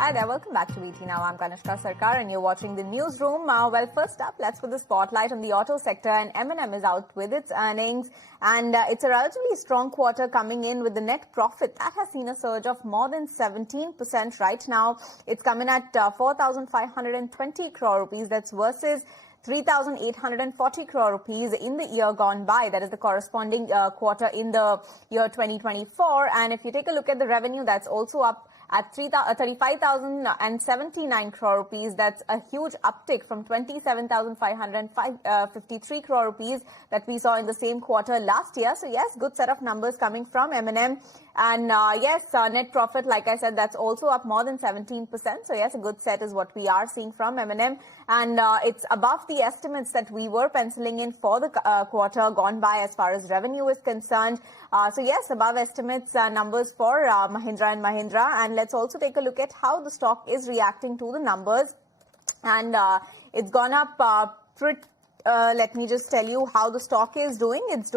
Hi there, welcome back to ET Now. I'm Kanishka Sarkar and you're watching the newsroom. Well, first up, let's put the spotlight on the auto sector, and M&M is out with its earnings, and it's a relatively strong quarter coming in with the net profit that has seen a surge of more than 17% right now. It's coming at 4,520 crore rupees. That's versus 3,840 crore rupees in the year gone by. That is the corresponding quarter in the year 2024. And if you take a look at the revenue, that's also up at 35,079 crore rupees. That's a huge uptick from 27,553 crore rupees that we saw in the same quarter last year. So yes, good set of numbers coming from M&M. And yes, net profit, like I said, that's also up more than 17%. So yes, a good set is what we are seeing from M&M. And it's above the estimates that we were penciling in for the quarter gone by as far as revenue is concerned. So yes, above estimates numbers for Mahindra and Mahindra. And let's also take a look at how the stock is reacting to the numbers. And it's gone up let me just tell you how the stock is doing. It's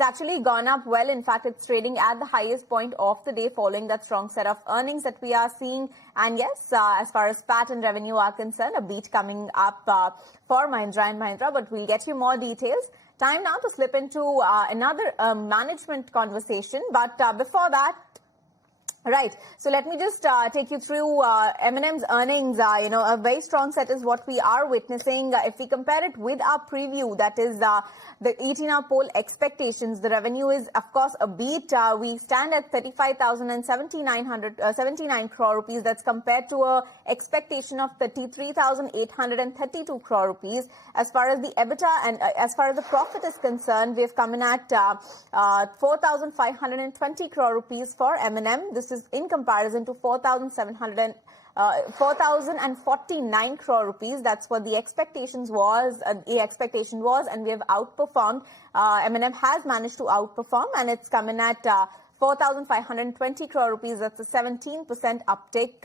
actually gone up well. In fact, it's trading at the highest point of the day following that strong set of earnings that we are seeing. And yes, as far as PAT and revenue are concerned, a beat coming up for Mahindra and Mahindra, but we'll get you more details. Time now to slip into another management conversation. But before that, right. So let me just take you through M&M's earnings. A very strong set is what we are witnessing. If we compare it with our preview, that is the ET Now poll expectations, the revenue is, of course, a beat. We stand at 35,79 crore rupees. That's compared to a expectation of 33,832 crore rupees. As far as the EBITDA and as far as the profit is concerned, we have come in at 4,520 crore rupees for M&M. This is in comparison to 4,049 crore rupees. That's what the expectation was, and we have outperformed. M&M has managed to outperform, and it's coming at 4,520 crore rupees. That's a 17% uptick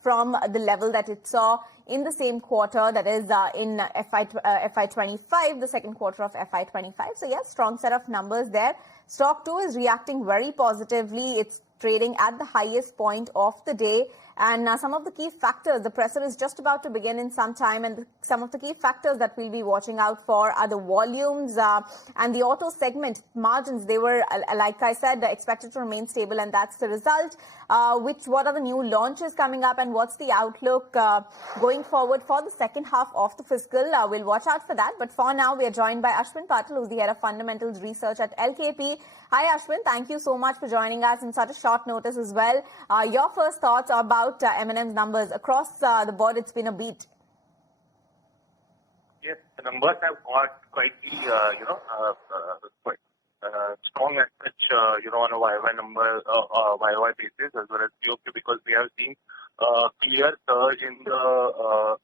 from the level that it saw in the same quarter, that is in FY25, the second quarter of FY25. So yes, strong set of numbers there. Stock too is reacting very positively. It's trading at the highest point of the day. And some of the key factors, the presser is just about to begin in some time, and some of the key factors that we'll be watching out for are the volumes and the auto segment margins. They were, like I said, expected to remain stable, and that's the result. What are the new launches coming up, and what's the outlook going forward for the second half of the fiscal? We'll watch out for that. But for now, we are joined by Ashwin Patil, who's the head of fundamentals research at LKP. Hi, Ashwin. Thank you so much for joining us in such a short notice as well. Your first thoughts about M&M's numbers across the board. It's been a beat. Yes, the numbers have got quite strong as such, on a YY number, YY basis as well as QOQ, because we have seen clear surge in the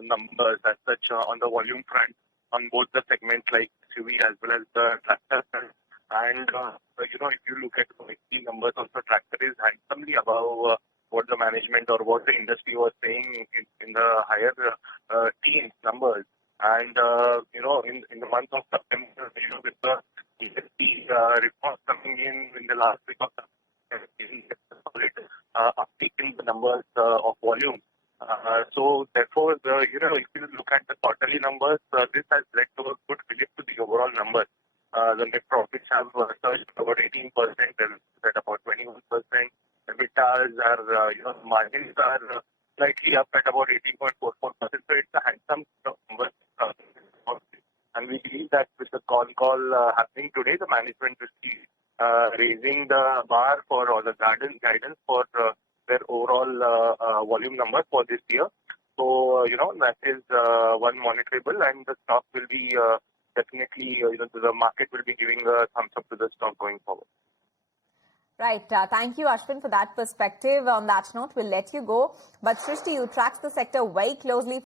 numbers as such on the volume front on both the segments like SUV as well as the tractor front. And if you look at the numbers, also tractor is handsomely above what the management or what the industry was saying in the higher teens numbers. And in the month of September, with the industry response coming in the last week of September, uptick in the numbers of volume. So therefore, if you look at the quarterly numbers, this has led to a good fillip to the overall numbers. The net profits have surged about 18%, at about 21%. EBITDAs are, margins are slightly up at about 18.44%. So it's a handsome number. And we believe that with the call happening today, the management will be raising the bar for all the guidance for their overall volume number for this year. So, that is one monitorable, and the stock will be definitely, the market will be giving a thumbs up to the stock going forward. Right. Thank you, Ashwin, for that perspective. On that note, we'll let you go. But Srishti, you track the sector very closely.